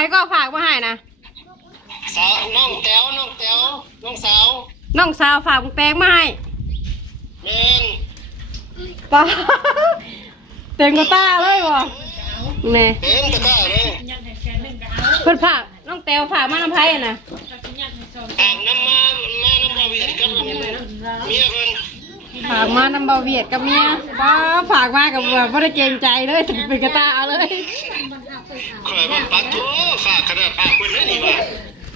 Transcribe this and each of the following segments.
รก็ฝากมาให้นะสาวน้องแต้วน้องแต้วน้องสาวน้องสาวฝากแตงมาให้แมนป้าเต็มกระต้าเลยบ่แน่เต็มตะกร้าเลยเพิ่นฝากน้องแตวฝากมาน้ำไผ่น่ะฝากน้ำมามาน้ำบาเวียดกับเมียเพิ่นฝากมาน้ำเบาเวียดกับเมียป้าฝากมากับแบบบ่ได้เกรงใจเลยเป็นกระต้าเอาเลย ข่อยว่าปัดโถฝากขนาดปากเพิ่นเลยนี่ว่า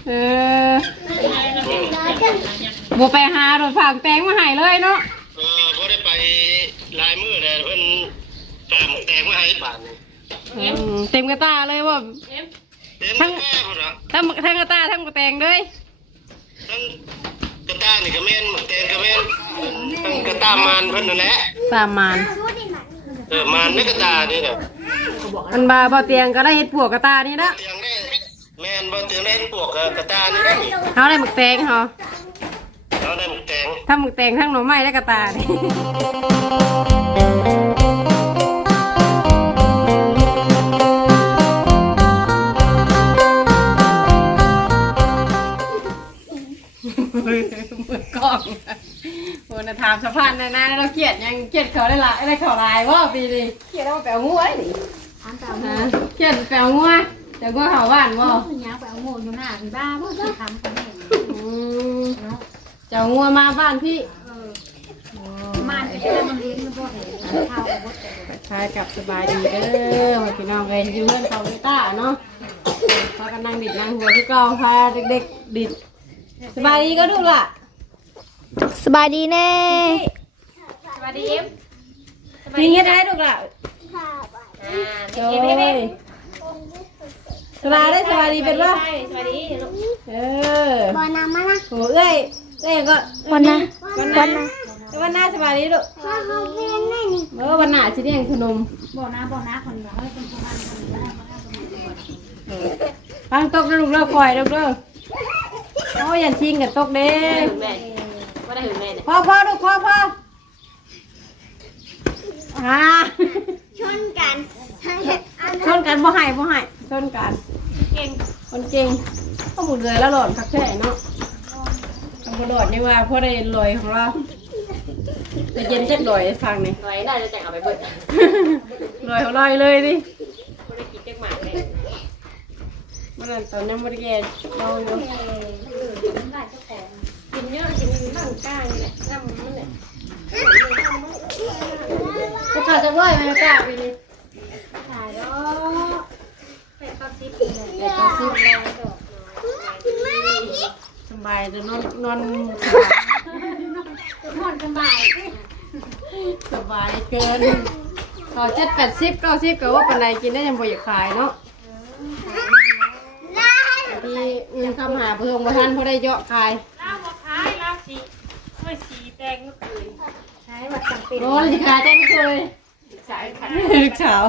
เออบ่ไปหาโดนฝากแตงมาให้เลยเนาะเออบ่ได้ไปลายมือเลยเพิ่นฝากหมกแตงมาให้ป่านนี้อืมเต็มกระต้าเลยว่าเต็มตะกร้าพุ่นน่ะทั้งทั้งกระต้าทั้งกระแตงเลยทั้งกระต้านี่ก็แม่นหมกแตงก็แม่นทั้งกระต้ามานเพิ่นนั่นแหละตามมาน เออมานในกระต้านี่น่ะ มันบาบ่เตียงก็ได้เฮ็ดปวกกระตานี่ละเตียงได้แม่นบ่เตียงได้ปวกกับกระต้านี่ได้นี่เฮาได้หมึกแตงเฮาเราได้หมกแตงทั้งหมึกแตงทั้งหน่อไม้ได้กระตานี่มือกล้องโอ้นะถามสะพานนะนะเราเกลียดยังเกลียดเขาได้ละได้เขาลายว่าปีนี้เกลียดเอาแปลวงัวนี่ อันเก่าฮะเกลียดแปลวงัวแต่งัวเขาบ้านบ่มันยาวไปเอาโง่อยู่หน้าพี่บ้าบ่สิทำกันแน่อืมเจ้างัวมาบ้านพี่มันก็จะมันเลี้ยงบ่เห็นข้าวก็บ่แต่ชายกลับสบายดีเด้อพี่น้องเลยอยืมเงินเขาไม่ต้าเนาะพากันนั่งดิดนั่งหัวที่เก่าพาเด็กๆดิดสบายดีก็ดูล่ะสบายดีแน่สวัสดีเอ็มมีเงี้ยได้ดูล่ะอ่า โอ้ยสบายได้สบายดีเป็นว่าสวัสดีลูกเออบอนามานะโหเอ้ยเอ้ยก็วันนะวันหน้าวันหน้าสบายดีลูกพ่อเขาเป็นแม่นี่เออวันหน้าสิเลี้ยงขนมบ่นะบ่นะคนเฮ้ยเป็นคนมันคนบ่ได้บ่ได้บ่ได้ฟังตกนะลูกเลิกคอยลูกเลิกโอ้ยอย่าชิงกับตกเด้แม่บ่ได้ถึงแม่เนี่ยพ่อพ่อลูกพ่อพ่ออ่า ชนกันชนกันบ่ให้บ่ให้ชนกัน เก่งคนเก่งก็หมุนเลยแล้วหล่นคักแท้เนาะทำกระโดดนี่ว่าพ่อได้ลอยของเราจะเย็นจักลอยให้ฟังหนี่อยไว้ได้จะแต่งเอาไปเบิดลอยของลอยเลยดิบ่ได้กินจักหมากเลยมันนั้นตอนยังไม่ได้แก่เราอยู่กินเยอะกินนั่งกลางนี่แหละน้ำมันแหละ ก็ขาดจะร้อยไหมกล้าไปนี่ขายแล้วเป็ดก็ซิปเลยเป็ดก็ซิปแล้วดอกน้อยสบายจะนอนนอนนอนสบายสบายเกินต่อเจ็ดแปดสิบเก้าสิบก็ว่าเป็นไรกินได้ยังบ่อยากขายเนาะที่เงินคำหาเพิ่งมาทันเพราะได้เยอะขายลาวบ่ขายลาวสีเอ้ยสีแดงก็คือใช้วัดจังเป็นโอ้ยขายจังเคยสายขันลูกสาว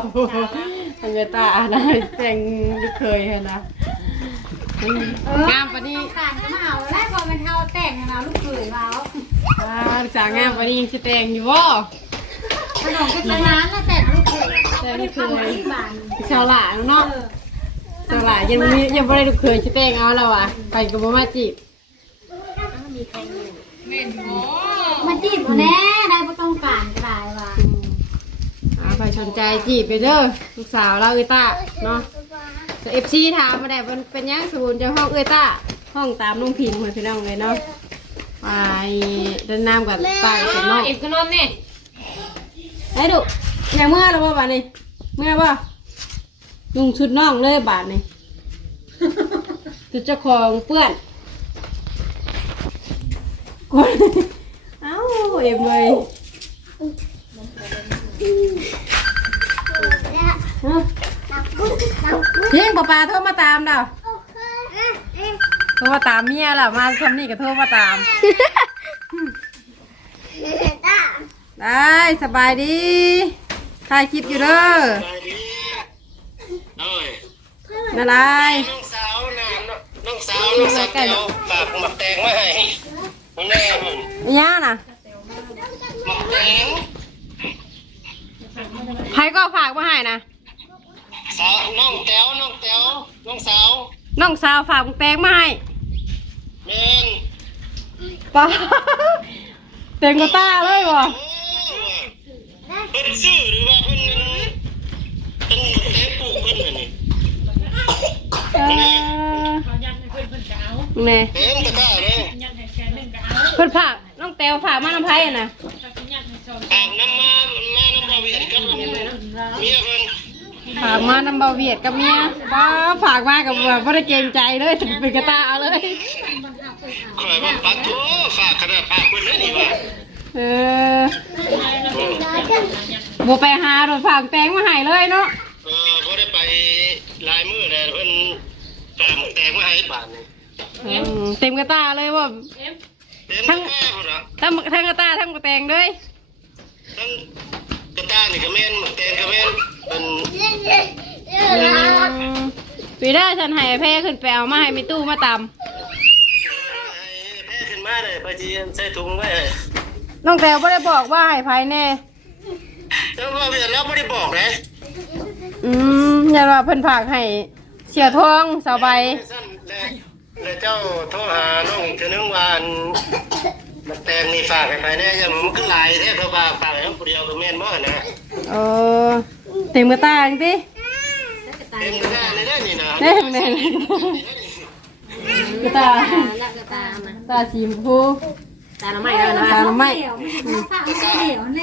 ทางเงตานะแต่งลูกเคยให้นะ งามปะนี่การก็มาเอาแล้วพอมันเท่าแต่งนะลูกเขยเราอ่าลูกสาวงามปะนี่ยังสิแต่งอยู่บ่ขนมก็จะร้านแล้วแต่ลูกเขยแต่ลูกเคยที่บ้านลูกสาวหลานเนาะสาวหลานยังมียังบ่ได้ลูกเคยสิแต่งเอาแล้วอะไปกับบ่มาจีบมาจีบแน่ได้บ่ต้อง การก็ได้ว่าอ่าไปสนใจจีบไปเด้อลูกสาวเราเอยต้าเนาะเอฟซีถามมาได้เป็นเป็นหยังสมุนจะห้องเอยต้าห้องตามลุงพิงคนพี่น้องเลยเนาะไปเดินน้ำกับป้ากับเป็นน้องเอ็มก็นอนเนี่ยไอ้ดุอย่าเมื่อหรอบ่บาดนี้เมื่อบ่ลุงชุดน้องเลยบาทนี่ชุดเจ้าของเปื้อนกดเอ้าเอ็มเลย เพียงป้าปาโทรมาตามเด้อโทรมาตามเมียล่ะมาทำนี่ก็โทรมาตาม ได้สบายดีถ่ายคลิปอยู่เด้อไปดีเอ้ยนั่นไรน้องสาวน่ะน้องสาวน้องสาวแต้วฝากหมักแตงมาให้แน่มึงอีย่าน่ะหมักแตงไผก็ฝากมาให้นะ สาวน้องแต้วน้องแต้วน้องสาวน้องสาวฝากแตงมาให้แม่นป้าเต็งกระตาเลยบ่โอ้เพิ่นซื้อหรือว่าเพิ่นนั่นเพิ่นแต่ปลูกเพิ่นน่ะนี่เออแน่เต็มตะกร้าเลยเพิ่นฝากน้องแตวฝากมาน้ำไผ่น่ะฝากน้ำมามาน้ำบาเวียดกับเมียเพิ่น ฝากมาน้ำเบาเวียดกับเมียป้าฝากมากับแบบไม่ได้เกรงใจเลยเป็นกระตาเอาเลยข่อยว่าปัดโถฝากขนาดฝากเพิ่นเลยนี่ว่าเออบัวไปหาโดนฝากแตงมาให้เลยเนาะเออบ่ได้ไปลายมือแล้วเพิ่นฝากหมกแตงมาให้บาทนี่อืมเต็มกระตาเลยว่าเต็มตะกร้าพุ่นน่ะทั้งทั้งกระตาทั้งกระแตงเลยทั้งกระต้านี่ก็แม่นหมกแตงก็แม่น เพิ่นอืมปีหน้าฉันให้แพ้ขึ้นไปเอามาให้มีตู้มาตให้แพ้ขึ้นมาเลยไปสิใส่ถุงไว้ให้ำน้องแตวไม่ได้บอกว่าให้ภายแน่แต่ว่าเวียดแล้วบ่ได้บอกนะอืมอย่าว่าเพิ่นฝากให้เสียทองสาวใบ สั้นและและเจ้าโทรหาน้องเทื่อนึงว่าอันห มกแตงนี่ฝากให้ใครแน่ยังมันก็หลายแท้เขาฝากฝากให้ผู้เดียวก็แม่นบ่นะเออเต็มกระตาจริงเต็มกระต้าเลยได้นี่นะๆเด้เด้กระตาแล้วก็ตามมาตาสีชมพูตาละไม่แล้วนะตาละไม่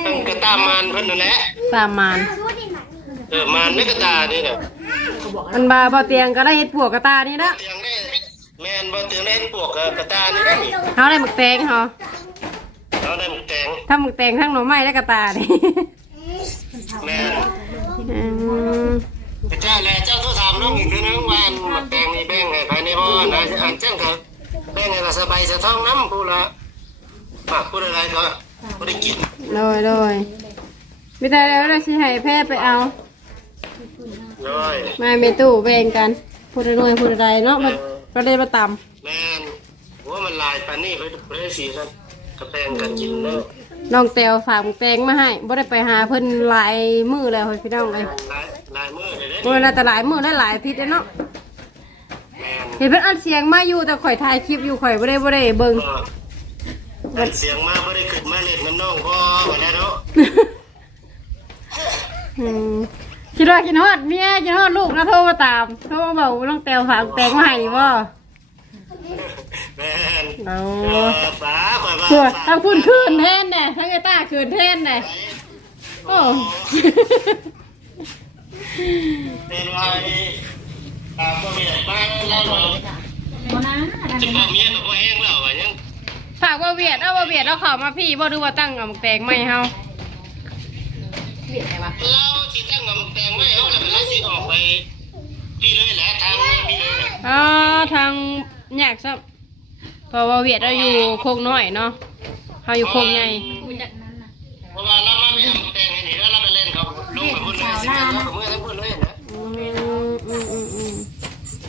ต้องกระตามมานเพิ่นนั่นแหละตามมานเออมานไม่กระตานี่น่ะมันบาบ่เตียงก็ได้เฮ็ดปวกกระตานี่ละเตียงได้ แม่นบ่เตียงได้ปวกกับกระตานี่ได้นี่เฮาได้หมึกแตงเฮาเราได้หมกแตงถ้าหมึกแตงทั้งหน่อไม้และกระตานี่แม่นอืมพระเจ้าแลเจ้าโทรถามน้องอีกทีนึงว่าอันหมกแตงนี่แบ่งให้ภายในบ่นะอันเจ้าก็แบ่งให้ว่าสบายสะท้องน้ำผู้ละมากผู้ใดก็บ่ได้กินโดยโดยมีแต่แล้วเราสิให้แพ้ไปเอา เลยมาเมตู้แบ่งกันผู้ใดน้อยผู้ใดเนาะมัน ก็ได้มาตำแม่นว่ามันลายปานนี้เพิ่นบ่ได้สีครับก็แบ่งกันกินเนาะน้องแตวฝากหมึกแตงมาให้บ่ได้ไปหาเพิ่นหลายมื้อแล้วเฮ้ยพี่น้องเอ้ยลายลายมือเลยเด้มื้อน่าจะหลายมื้อและหลายอาทิตย์แล้วเนาะแม่นเห็นเพิ่นอัดเสียงมาอยู่แต่ข่อยถ่ายคลิปอยู่ข่อยบ่ได้บ่ได้เบิ่ง ก็อันเสียงมาบ่ได้ขึ้นมาเล่นน้ำน้องบ่ว่าแล้วเนาะอืม คิดว่าคิดฮอดเมียคิดฮอดลูกนะโทรมาตามโทรมาบอกว่าน้องแตวฝากแตงมาให้นี่บ่แม่นเอาเออฟ้าข่อยว่าตัวทั้งพุ่นคืนแทนแน่ทั้งไอ้ตาคืนแทนแน่โอ้ เป็นว่าไอ้ตามบ่มีบ้านแล้วเนาะจะบ่เมียก็บ่แห้งแล้วว่ายังฝากว่าเวียดเอาว่าเวียดเอาเข้ามาพี่บ่ดูว่าตั้งเอาหมกแตงไม่เฮา เราสิตั้งกับแตงไว้เฮาแล้วก็เลยสิออกไปพี่เลยแหละทางพี่เลยแหละอ๋อทางยากซับเพราะว่าเวียดเราอยู่โคกน้อยเนาะเฮาอยู่โคกใหญ่เพราะว่าเรามาไม่ทำแตงให้นี่แล้วเราไปเล่นเขาลงไปพุ่นเลยสิแล้วก็เมื่อทั้งพุ่นเลยนะอืมอืมอืมอืม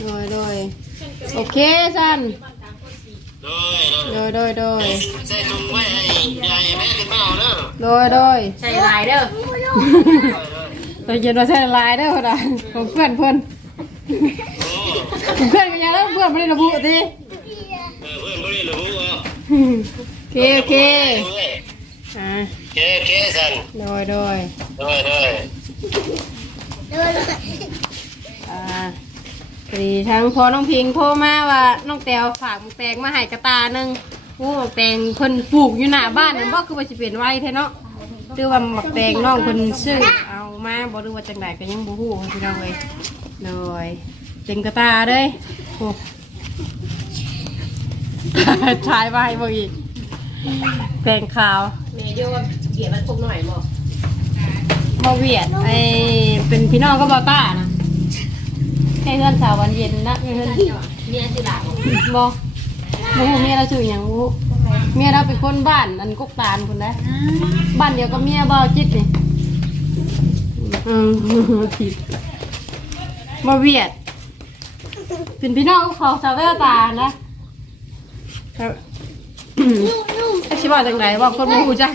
โดยโดยโอเคสันโดยโดยโดยโดยโดยใส่ถุงไว้ให้ยายแม่ขึ้นมาเอาเด้อ โดยโดยใส่ลายเด้อตัวเย็นว่าใช่ละลายเด้อคนน่ะของเพื่อนเพื่อนโอ้ของเพื่อนก็ยังแล้วเพื่อนไม่ได้ระบุสิเออเพื่อนบ่ได้ระบุอะโอเคโอเคอ่าโอเคโอเคสันโดยโดยโดยโดยอ่าพอดีทั้งพอน้องพิงโทรมาว่าน้องแตวฝากหมกแตงมาให้กระตาหนึง โอ้หมกแตงเพิ่นปลูกอยู่หน้าบ้านนั่นบ่คือว่าสิเป็นไว้แท้เนาะหรือว่าหมกแตงน้องเพิ่นซื้อเอามาบ่รู้ว่าจังไดก็ยังบ่ฮู้พี่น้องเอ้ยโดยเต็มกระตาเด้ยโอ้ชายไปบ่อีกแตงขาวแม่โยว่าเกลียดมันพกหน่อยบ่บ่เวียดไอเป็นพี่น้องก็บ่ต้านะแค่เพื่อนสาววันเย็นนะเพื่อนเมียสิหลานบ่ บ่ฮู้เมียเราชื่อหยังบ่ฮู้เมียเราเป็นคนบ้านอันกกตาลพุ่นนะบ้านเดียวกับเมียบ่าวจิตนี่อืมผิดบ่เวียดเป็นพี่น้องของสาวแววตานะครับไอ้ชิบอกจังไหนบอกคนบ่ฮู้จัก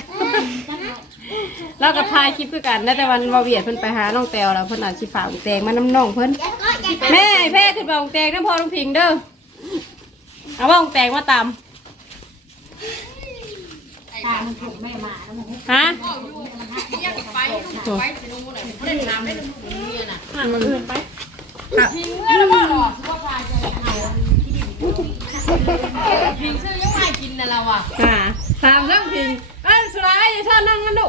แล้วก็ถ่ายคลิปคือกันนะแต่วันบ่เวียดเพิ่นไปหาน้องแตวแล้วเพิ่นอาจสิฝากแตงมาน้ำน้องเพิ่นแม่ไอ้เพ่ขึ้นมาของแตงน้ำพอลุงพิงเด้อ เอาว่าของแตงมาตามตามันถูกแม่มาแล้วมันฮะอ่าถามยังพิงเอ้ยสุดท้ายอย่าชอบนั่งกันดุ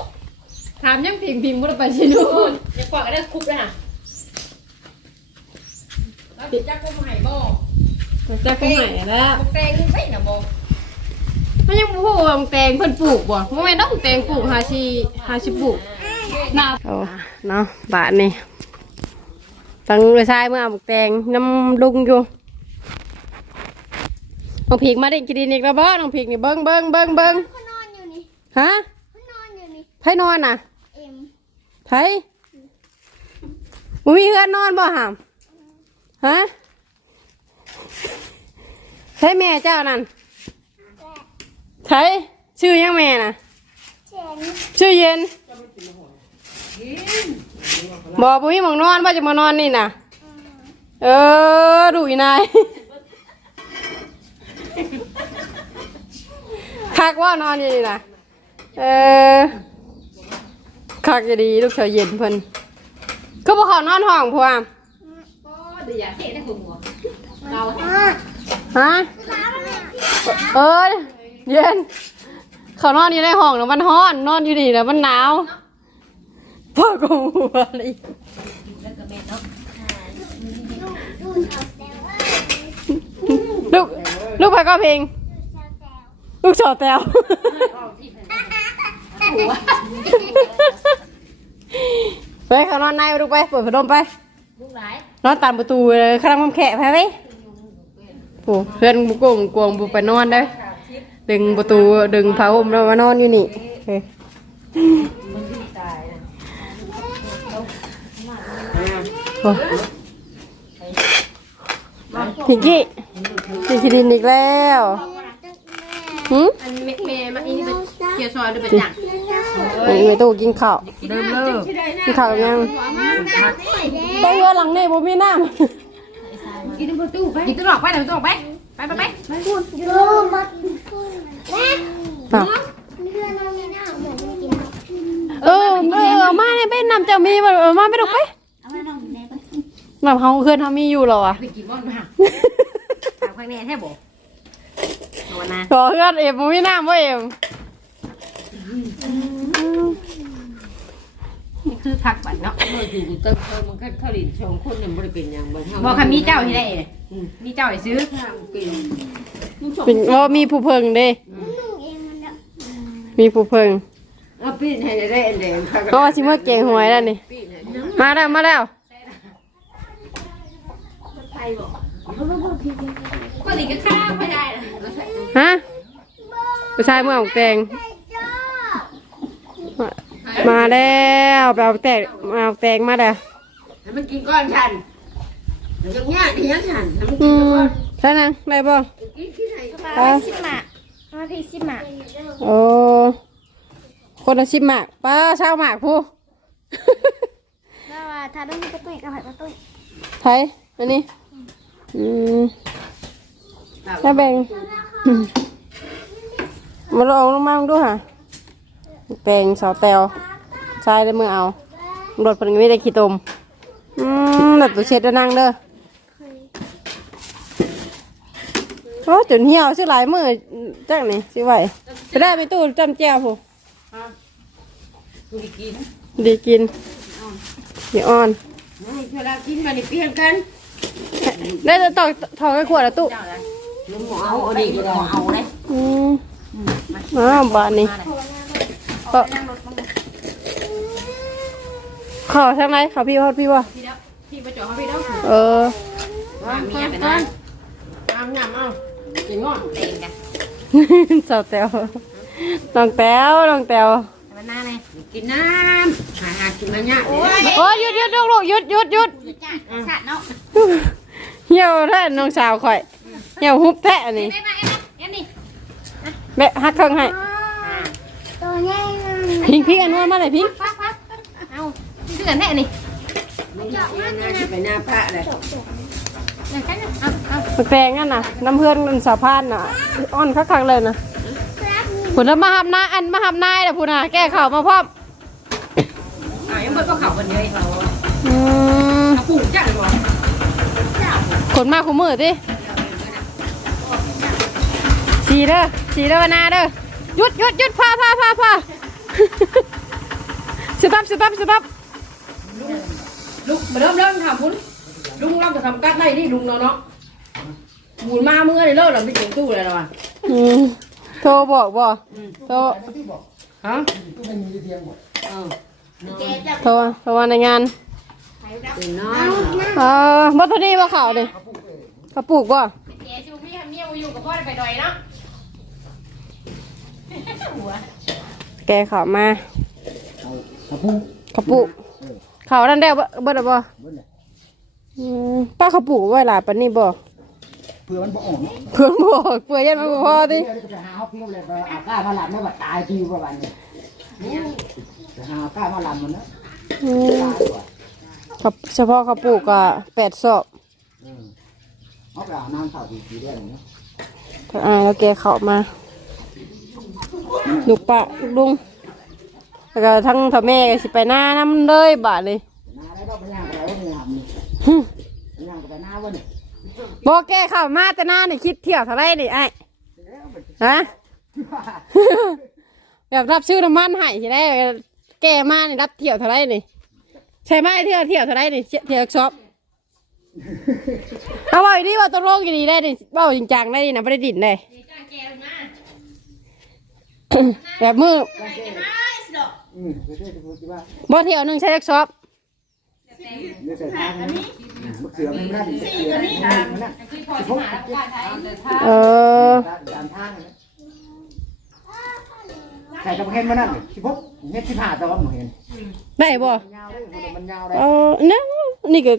ถามยังพิงพิงบ่ได้ไปชิโนูนจะกว่าก็ได้คุบเลยค่ะแล้วสิจักก็มาให้บ่ จะก็ใหม่แล้วแตงไม่น่ะบ่มันยังบ่ฮู้ว่าแตงเพิ่นปลูกบ่บ่แม่นต้องแตงปลูกหาสิหาสิปลูกนาเอาเนาะบาทนี่ฟังเลยชายเมื่อเอาแตงน้ำลุงอยู่น้องพิงมาได้กินดินอีกแล้วบ่น้องพิงนี่เบิ่งเบิ่งเบิ่งเบิ่งเขานอนอยู่นี่ฮะเขานอนอยู่นี่ไผนอนน่ะเอ็มไผบ่มีเฮือนนอนบ่หามฮะ ใช่แม่เจ้านั่นใช่ชื่อยังแม่น่ะเข็นชื่อเย็นบอกปุ้ยหมองนอนว่าจะมานอนนี่น่ะ เออดูอีนายคักว่านอนอยู่นี่น่ะ เออคักจะดีลูกเฉยเย็นเพิ่นก็บอกเขานอนห้องพวงเดี๋ยวอย่าเทได้หัวเรา ฮะเออเย็น เขานอนอยู่ในห้องแล้วมันร้อน นอนอยู่นี่แล้วมันหนาวพ่อก็หัวเลยดูชาวแซวว่าลูกลูกไปก็เพลงชาวแซวลูกสาวแตวไปเขานอนในลูกไปเปิดพัดลมไปลูกหลายนอนตามประตูเลยข้างมันแขะไปไหม โอ้เพื่อนบุกงกวงบุไปนอนได้อดึงประตูดึงผ้าห่มแล้วมานอนอยู่นี่เฮ้ยโอ้พิงกี้พิงกี้ดินอีกแล้วหืมอันเมเมมาอีนี่เป็นเกียร์ซอยหรือเป็นหยังอันนี้ไม่ตู้กินข้าวเริ่มเลิกกินข้าวยังไปเรือหลังนี่บ่มีน้ กินประตูไปกินตลอดไปเดี๋ยวตลอดไปไปไปไปดูมาแม่ำอ้าวเพื่อนน้องมีหน้าเหมือนกินเออเออมาเนี่ยไปนำเจ้ามีมาไมาน้องอยู่ไหนปะนำเฮาเพื่อนเฮามีอยู่หรอวะไปกินบ้านมาถามข้างในแท้บอนนะขอเพื่อนเอ็มบ่มีน้ำบ่เอ็ม นี่คือคักบัดเนาะเมื่ออยู่ตั้งเธอมันแค่ผลิตชงคนหนึ่งบริเป็นอย่างบางบอกคำนี้เจ้าที่ได้มีเจ้าให้ซื้อเป็นเป็นว่ามีผู้เพิงเด้นุ่งเองมันเนี่ยมีผู้เพิงเอาปีนให้ได้แดงค่ะเพราะว่าสิมาเก่งหวยแล้วนี่มาแล้วมาแล้วก็ดีก็ข้าวไม่ได้ฮะผู้ชายเมื่อของแตงไอ้จ้า มาแล้วไปเอาแตงมาเอาแตงมาแล้วให้มันกินก้อนฉันมันยังยากที่ยังฉันให้มันอืกินมก้อนใช่นังได้บ่กินที่ไหนมาสิมามาพี่สิมาโอ้คนละสิบหมากป้าเช่าหมากผู้ แล้วว่าถ้าต้องมีประตูอีกก็ให้ประตูไทยอันนี้ อืมถ้าแบ่งมาลองลงมาดูค่ะ แปลงสาวแตวใช้ได้มือเอารถเพิ่นก็ไม่ได้ขี้ตมอืมแบบตัวเช็ดได้นั่งเด้อโอ้จนเหี่ยวสิหลายมือจังนี่สิไหวไปได้ไปตู้จำแจ้วผู้กูได้กินดีกินดีอ่อนไม่เวลากินกันนี่เปลี่ยนกันได้จะตอกถอกไอ้ขวดละตู้ลุงหมอเอาเอาดีก็เอาเลยอืมอ้าวบ้านนี้ ก็ขอทางไหนขอพี่พอดพี่บ่พี่แล้วพี่ไปจ่อเขาพี่แล้วเออว่ามีอะไรนะงามงามเอากินงอนเต็งกันสาวแตวน้องแตวน้องแตวมันหน้าเลยกินน้ำหาหากินน้ำเนี่ยโอ้ยหยุดหยุดลูกลูกหยุดหยุดหยุดจ้าชาติเนาะเหี่ยวแท้น้องสาวข่อยเหี่ยวฮุบแท้อันนี้ได้มาเอ็มเอ็มนี่แม่ฮักเครื่องให้ตัวใหญ่ พิงพิงอันนู้นมาเลยพิงพักพักเอาชื่อกันแน่นี่มันไปหน้าพระเลยนั่นกันเอาเอามันแปลงนั่นน่ะ น้ำเพื่อนมันสาพานน่ะอ่อนคักๆเลยนะผุนแล้วมาหับหน้าอันมาหับนายแต่ผุนน่ะแก้ข่าวมาพร้อมอ่ายังเบิดก็เข่าคนเดียวเราอืมเขาปลูกจ้าเลยบ่ขนมาขูมือดิสีเด้อสีเด้อวนาเด้อหยุดหยุดหยุดพาพาพาพา สต๊อปสต๊อปสต๊อปลุกมาเริ่มเริ่มทำพุ่นลุงเราจะทำกัดไล่นี่ลุงเนาะเนาะหมุนมาเมื่อนี่เลิกเราไม่เก่งตู้เลยเราอะอืมโทรบอกบ่โทรฮะโทรโทรมาในงานตื่นนอนเออบัตรนี้บ่ข่าวดิเขาปลูกบ่แกชูมีทำเนียอยู่กับพ่อได้ไปดอยเนาะ แกข่าวมาเขาปลูกข่าวนั่นได้บ่เบ่ได้บ่อืมป้าเขาปลูกไว้หลายปานนี้บ่เพื่อมันบ่ออกเนาะเพื่อนบอกเพื่อนยันมันบ่พอดิเดี๋ยวจะไปหาเขาเพี้ยวเลยไปเอาก้ามาหลับไม่ว่าตายทีประมาณนี้ไปหาก้ามาหลับมันนะอืมตายกว่าเขาเฉพาะเขาปลูกก็แปดศอกเออเอาไปเอาน้ำข้าวทีทีได้เลยเนาะถ้าอายแล้วแกเข้ามา ลูกปะลูกลุงแล้วก็ทั้งพ่อแม่ก็สิไปหน้าน้ำเลยบาดเลยน้าได้ดอกไปย่างไปแล้วเนี่ยทำนี่หึไปย่างไปหน้าวันนี้บอกแกเข้ามาแต่หน้านี่คิดเที่ยวเท่าไรนี่ไอ้ฮะ แบบรับชื่อน้ำมันให้ใช่ไหมแกมานี่รับเที่ยวเท่าไรนี่ใช่ไหมเที่ยวเที่ยวเท่าไรนี่เที่ยวช็อปเอาบอกอีนี่ว่าตกลงอยู่ดีได้นี่เบ้าจริงจังได้นี่นะไม่ได้ดินเลยแบบมืออืมไปเที่ย วไปพูดว่าบ่เที่ยวหนึงใช้ช็อปเนื้อใส่ทางนี้มะเขือมันไม่ได้มะเขือนี่นะพกเออตามทางนะใส่ตะเพ็นมานั่นที่พกเม็ดที่ผ่าตะวันหมเห็นได้บ่ยาวได้มันยาวได้เออเนี่ยนี่ก็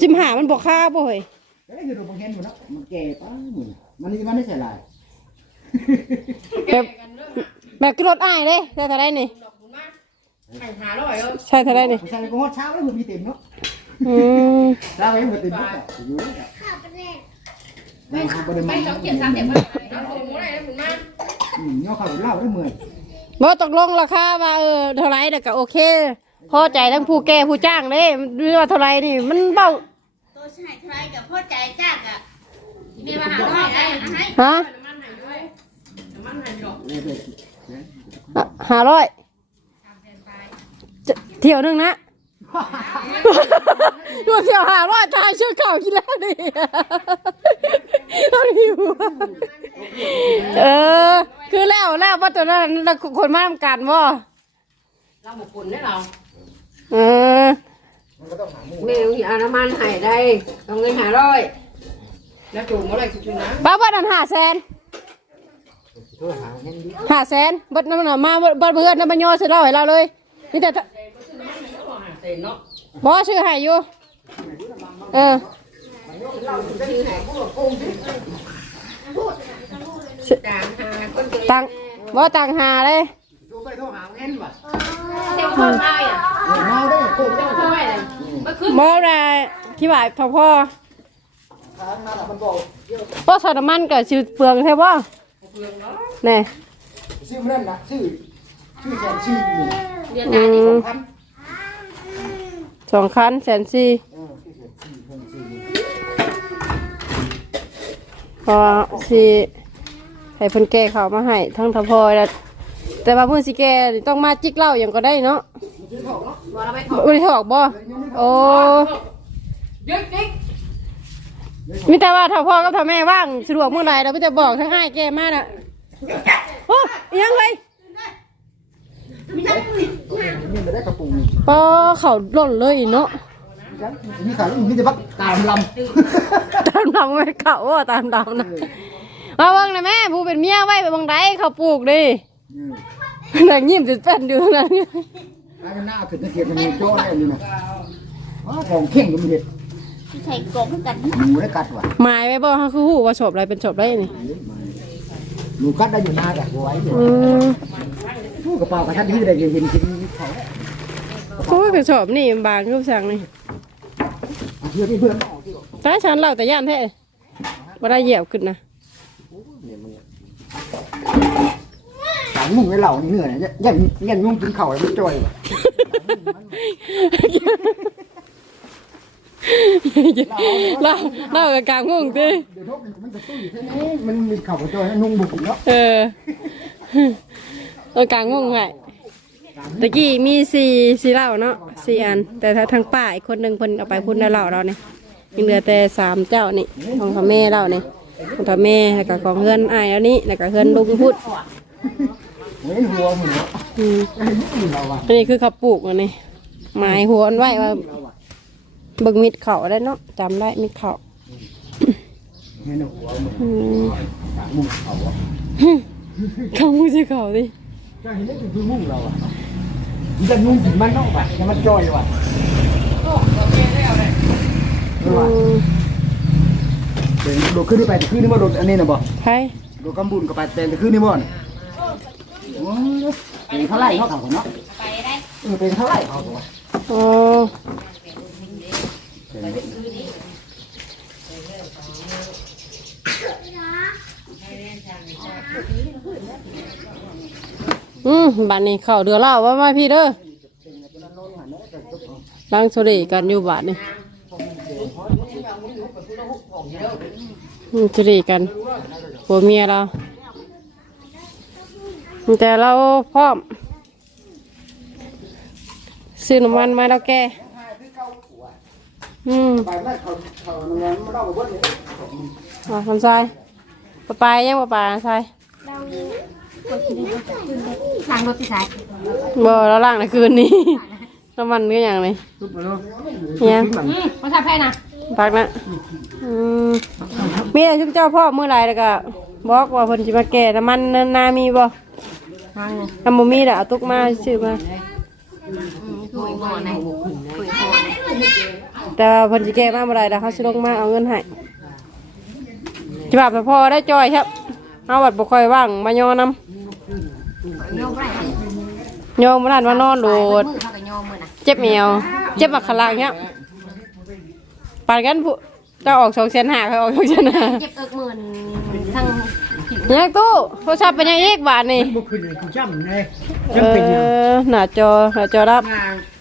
สิมหามันบอกค่าบ่เฮ้ยเอ้ยอยู่ตรงเห็นหมดแล้วมันแก่ป้ามืมันนี่มันไม่ใช่ลายแบบ แบบกรถอ้ายเลยได้เท่าไรนี่หาร้อยเออใช่เท่าไรนี่ไม่ใช่ก็ฮอดเช้าแล้วมันมีเต็มเนาะอืมเช้ายังมีเต็มเนาะอยู่ไม่ทำประเด็นไปมันสองเจ็ดสามเจ็ดมาเอาตัวหมูอะไรนะหมูมาอืมย่อข้าวเล่าได้เมื่อยบ่ตกลงราคาว่าเออเท่าไรแต่ก็โอเค พอใจทั้งผู้แก่ผู้จ้างเด้ดูว่าเท่าไรนี่มันเบาตัวชายใครกับพ่อใจจ้ากอะมีมาหาพ่อใจให้ฮะเลยเลย ห้าร้อยเที่ยวหนึงนะดูเที่ยวหาร้อยตายชื่อเก่ากินแล้วดิต้องหิวเออ คือแล้วแล้วว่าตัวนั้นแล้วคนมาทำการว่าเราหมกปุ่นได้เราเออแม่เอาน้ำมันให้ได้เอาเงินหาร้อยแล้วจูงมาเลยจุดนะบ้าบ้านนั้นหาแสนเพื่อ หาเงินดีหาแสนบัดน้ำหนามาบัดบัดเพื่อนน้ำมันย่อเสร็จแล้วให้เราเลยนี่แต่ถ้าเต็มเนาะบอชื่อให้อยู่เออชื่อจางหาคนเดียวตังบอตังหาเลยดูไปโทรหาเงินบ่เต็มคนไปอะเมาได้โกงได้เท่าไหร่เลยเมื่อคืนบอได้ที่บ่ายทอพ่อทางมาแล้วมันบอกพ่อใส่น้ำมันกับชื่อเปลืองใช่ป่ะ แน่ชื่อมันนั่นนะชื่อชื่อแสนชื่อนี่เดือนอืหน้านี่มพันสองคันแสนสี่เออชื่อแสนชื่อแสนชื่อพอสิให้เพิ่นแก้เขาวมาให้ทั้งทอพ่อแล้วแต่ว่ามื้อสิแก้นี่ต้องมาจิกเหล้าอย่างก็ได้เนาะบ่เราไปขอไม่ถอกบ่โอ้ยึดดิ๊ก มีแต่ว่าถ้าพ่อกับถ้าแม่ว่างสะดวกเมื่อไหร่เราก็จะบอกทั้งให้แกมาน่ะโอ้อิหยังเลยนี่ไม่ได้กระปุกนี่ปอเขาหล่นเลยเนาะมีขายอีกนี่จะพักตามลำตามดำไม่เขาว่าตามดำนะมาเบิ่งนะแม่ผู้เป็นเมียไว้ไปบังไดเขาปลูกดินางยิ้มจะเป็นอยู่นั่นไอ้หน้าขึ้นตะเกียบมันมีโจ้ได้อยู่นะว้าของเข่งก็มันเห็ด ใส่กงกันหนูได้กัดว่ะหมายไว้บ่ฮะคือหูว่าศพอะไรเป็นศพอะไรนี่หนูกัดได้อยู่หน้าแต่ไว้เดี๋ยวอืมพูดกระเป๋ากระทัดที่ได้เห็นกินเขาโอ้ยกระสอบนี่บางรูปสั่งนี่เพื่อนเพื่อนออกที่ถ้าฉันเล่าแต่ย่านแท้บ่ได้เหยียบขึ้นนะสามมุ่งไว้เหล่านี่เหนื่อยยันยันยันมุ่งกินเข่าแล้วมันจ่อยว่ะ เล่าเล่ากับกลางงงติเดี๋ยวทบมันจะตู้อยู่แค่นี้มันมีเข่าจ่อยนุ่งบุกเนาะเออเอากลางงงไงตะกี้มีสี่สี่เหล่าเนาะสี่อัน แต่ถ้าทางป้าอีกคนหนึ่งเพิ่นเอาไปพุ่นแล้วเหล่าเราเนี่ยยังเหลือแต่สามเจ้านี่ของพ่อแม่เราเนี่ยของพ่อแม่แล้วก็ของเพื่อนอ้ายแล้วนี่แล้วก็เพื่อนลุงพุทธเว้นหัวมึงเนาะอืมไอ้นี่เราอะอันนี้คือเขาปลูกอันนี้หมายหัวอันไว้ว่า เบิ่งมิดเขาได้เนาะจำได้มิดเขาเห็นหัวมึงอืมสามมุ่งเข่าอะเขาไม่ใช่เขาดิก็เห็นนี่คือมุ่งเราอะยันมุ่งกินมันเนาะว่ะยังมันจ่อยว่ะอืมเดี๋ยวโดดขึ้นนี่ไปจะขึ้นนี่มาโดดอันนี้นะบ่ไพ่โดดกำบุญกับไปแต่จะขึ้นนี่บ่นโอ้ยเป็นเท่าไหร่เขาเขาเนาะเออเป็นเท่าไหร่เขาตัวโอ้ อืมบ้านนี้เขาเดือเล่าว่ามาพี่เด้อล้างโซเดกันอยู่บ้านนี่อืมโซเดกันผัวเมียเราแต่เราพร้อมซื้อน้ำมันมาแล้วแก อืมไปไม่เขาเขาเงินไม่ต้องไปเบิ้ลเลยอ่าทำทรายปลาปลายยังปลาปลาทรายล้างรถที่สายบ่เราล่างในคืนนี้ น้ำมันก็อย่างไรทุบไปเลยยังอืมเขาใช้แพ้นะปักนะอืมมีอะไรชุบเจ้าพ่อมือไรแล้วก็บอกว่าเพิ่นสิมาแก่น้ำมันเนินนามีบ่น้ำบ่มีแล้วเอาตุกมาซื้อมา คุยหัวไหนคุยหัวไหน แต่ว่าเพิ่นสิแก่มาเมื่อไรแล้วเขาสิลงมาเอาเงินให้จะแบบไปพอได้จอยครับเอาบัดบ่ค่อยว่างมาย่อนำโยมไรโยมบ่ทันว่านอนโดดมือเขากับโยมมือนะเจ็บเมียวเจ็บบักขลังเนี่ยปานกันผู้เจะออกสองเซนหาเขาออกสองเซนหาเจ็บเอิกหมื่นทั้งยังตู้โทรศัพท์เป็นยังอีกบาทนี่บุขึ้นเลยกูจำเลยเออหน้าจอหน้าจอรับ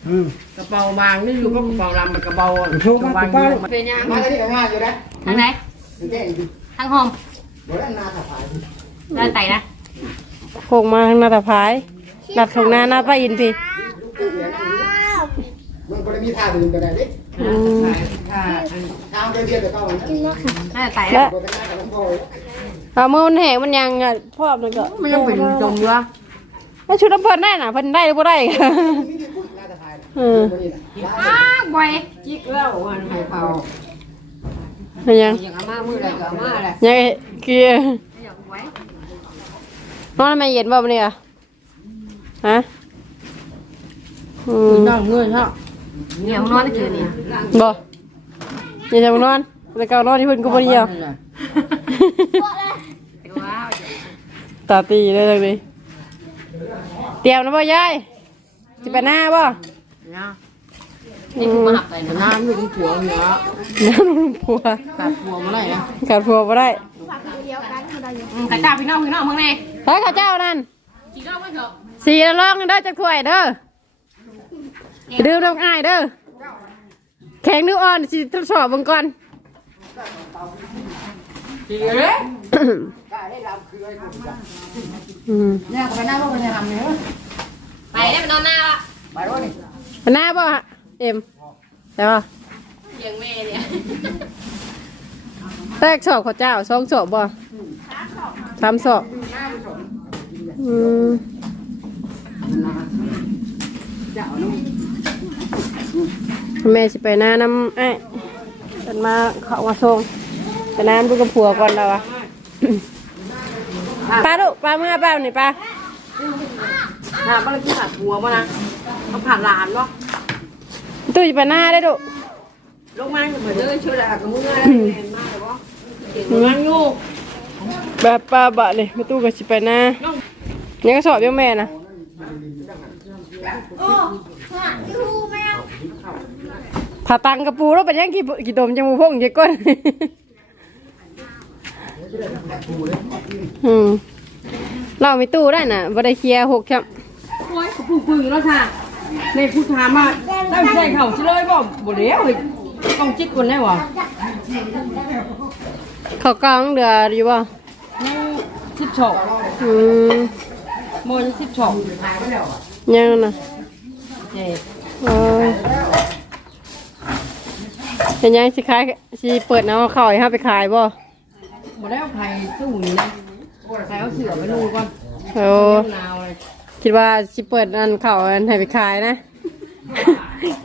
อืมกระเป๋ามางนี่อยู่ก็กระเป๋าลำมันกระเป๋าโทรมากูป้าเป็นยังมาที่ง่ายอยู่นะทางไหนแก้ดิทางหอมบ่ได้นาถายเดินไต่นะโคงมาทางหน้าตาพายดัดของหน้าหน้าป้าอินพี่มันก็ได้มีท่าอื่นก็ได้ดิอืมทางเดียวแต่ก็มันน่าจะไต่และบ่ได้นากับพ่อเอามือมันแหงมันยังอะพ่อมันก็มันยังเป็นจมอยู่วะแล้วชุดน้ำเพิ่นได้น่ะเพิ่นได้หรือบ่ได้ เอออ้าวบอยจิกแล้ววันไฟเผาเป็นยังอย่างอาม่ามืออะไรกับอาม่าอะไรยังเกียร์นอนทำไมเย็นบ่มื้อนี้อะฮะอืมน้องเงื่อนเนาะเดี๋ยวนอนคืนนี้บ่อย่าจะมานอนแต่เก่านอนที่เพิ่นก็บ่เดียวว้าวตาตีได้จังเลยเตรียมนะบ่ยายสิไปหน้าบ่ นี่คือมาหับไปนะน้ำอยู่ที่ผัวเนาะน้ำลงผัวตัดผัวมาได้นะขาดผัวบ่ได้กระจ้าพี่น้องพี่น้องเมืองไหนไปข้าเจ้านั่นกี่รอบไม่เถอะสีละร้องเด้อจักถ้วยเด้ออย่าดื่มน้ำอ้ายเด้อแข็งนิ้วอ่อนสิทดสอบเบิ่งก่อนกี่เลยอืมเนี่ยไปหน้าบ่ไปทำเนี่ยไปได้ไปนอนหน้าละไปรถนี่ ไปหน้าบ่ฮะเอ็มได้ป่ะเลี้ยงแม่เนี่ยแตกสอบข้าวเจ้าสองสอบบ่สามสอบอืมแม่สิไปหน้าน้ำไอ้ายเป็นมาเขามาส่งไปน้ำดูกับผัวก่อนแล้ววะป้าลูกป้าเมื่อป้านี่ป้าหาบ้านที่ตัดผัวมานะ เขาผ่านหลานเนาะตู้จะไปหน้าได้ดูลงมาเหมือนเดินช่วยอะไรกับมึงอะไรเห็นมากเลยวะมันอยู่แบบป้าบะเลยมาตู้กับสิไปหน้ายังก็สอบยังแม่นะโอ้หายูแมวผ่าตังกระปูแล้วเป็นยังกี่กี่ตมจมูกพงกี่ก้นอืมเราไม่ตู้ได้น่ะบ่ได้เคลียร์หกครับ โอ้ยกูปึงแล้วค่ะในพูดถามมาได้ไม่ได้เขาเฉลยบ่บ่เลี้ยวเฮ้ยต้องจิกคนได้วะเขากลางเดืออยู่บ่ยังสิบฉกอืมโมยสิบฉกยังน่ะเจ๊เออเป็นยังสิขายสิเปิดเอาเข้าให้เฮาไปขายบ่บ่ได้เอาไผ่ตู้นี่นะใส่เอาเสือไปนุ่งก่อนโอ้หนาวเลย คิดว่าสิเปิดอันเข้าอันให้ไปขายนะ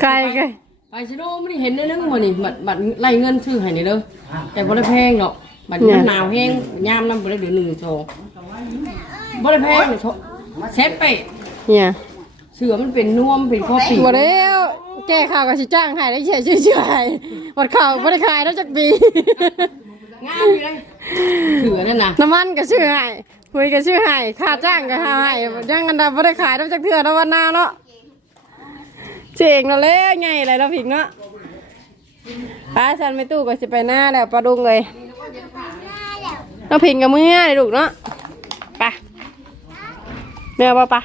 ขายก็ไปชิโน่ไม่ได้เห็นได้นึงวันนี้บัดบัดไล่เงินซื้อให้นี่เด้อแต่บ่ได้แพงหรอกบัดมันหนาวแห้งยามน้ำบ่ได้เดือนหนึ่งโชว์บ่ได้แพงเลยโชว์เช็ดไปเนี่ยเสือมันเป็นน่วมเป็นข้อปีกบ่แล้วแก้ข่าวก็สิจ้างให้ได้เฉยชื่อๆให้วัดข่าวบ่ได้ขายแล้วจักปีงามอยู่เลยเสือนั่นน่ะน้ำมันก็ชื่อให้ คุยก็ชื่อให้ค่าจ้างก็หาให้ยังกันดาบ่ได้ขายแล้งจากเถื่อแล้ววันหน้าเนาะเจ๋งเราเละไงอะไรเราผิงเนาะป้าฉันไม่ตู้ก็จะไปหน้าแล้วปลาดุงเลยเราผิงกับมือเลยลูกเนาะไปแม่เอาบ่ปะ